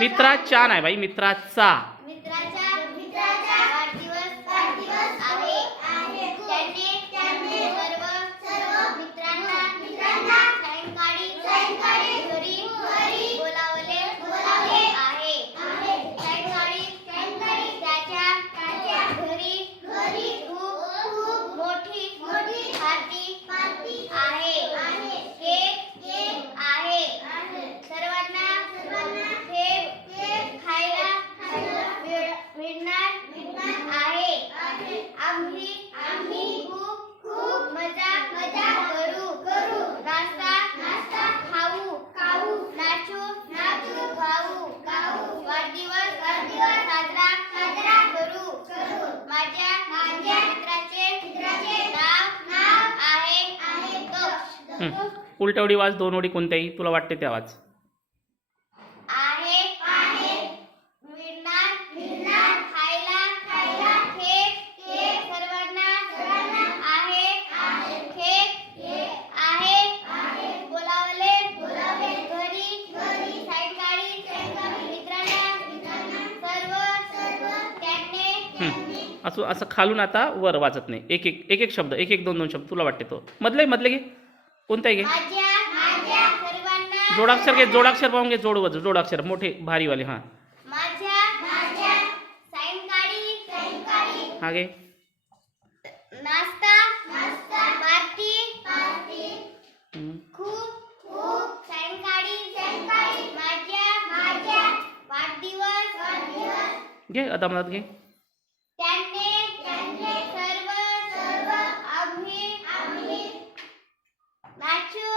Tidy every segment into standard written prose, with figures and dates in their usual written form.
मित्राचा नाही भाई, मित्राचा. मित्राचा वाढदिवस आहे. त्याने सर्व मित्रांना सायंकाळी घरी बोलावले आहे. सायंकाळी त्याच्या घरी खूप मोठी पार्टी आहे. केक आहे. सर्वांना केक खायला मिळणार आहे. आम्ही खूप मजा करू. नाश्ता खाऊ. नाचू गाऊ. वाढदिवस साजरा करू. माझ्या मित्राचे नाव आहे तो. उलटवडी वाच, दोन ओळी कोणत्याही तुला वाटते त्या वाच. आहे. मिळणार. खायला. केक. सर्वांना आहे. केक आहे. बोलावले घरी. सायंकाळी मित्रांना सर्व त्याने असं खालून आता वर वाचत नाही. एक शब्द, एक दोन शब्द तुला वाटते तो. मधले घे, कोणताही घे. माझ्या सर्वांना जोडाक्षर घे, जोडाक्षर पाहून घे. जोडाक्षर मोठे भारीवाले. हां माझ्या सायंकाळी हा घे. नाश्ता पार्टी खूप सायंकाळी माझ्या वाढदिवस घे, अदामदात घे. त्याने सर्व आम्ही नाचू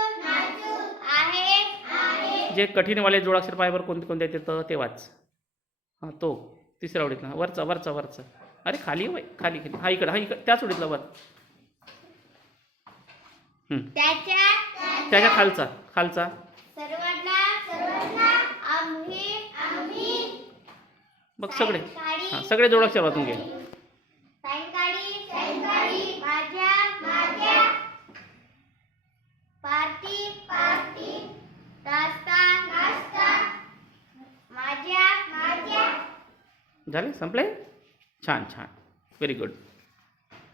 आहे. जे कठीणवाले जोडाक्षर पायावर कोणते येतं ते वाच. हां तो तिसऱ्या आवडीतला वरचा. अरे खाली वय, खाली. हा इकडं त्याच ओळीतला वर. त्याच्या खालचा. सर्वांना आम्ही बघ सगळे. हां सगळे जोडाक्षर वाचून घे. सायंकाळी माझ्या पार्टी नाश्ता माझ्या झाले, संपले. छान. Very good.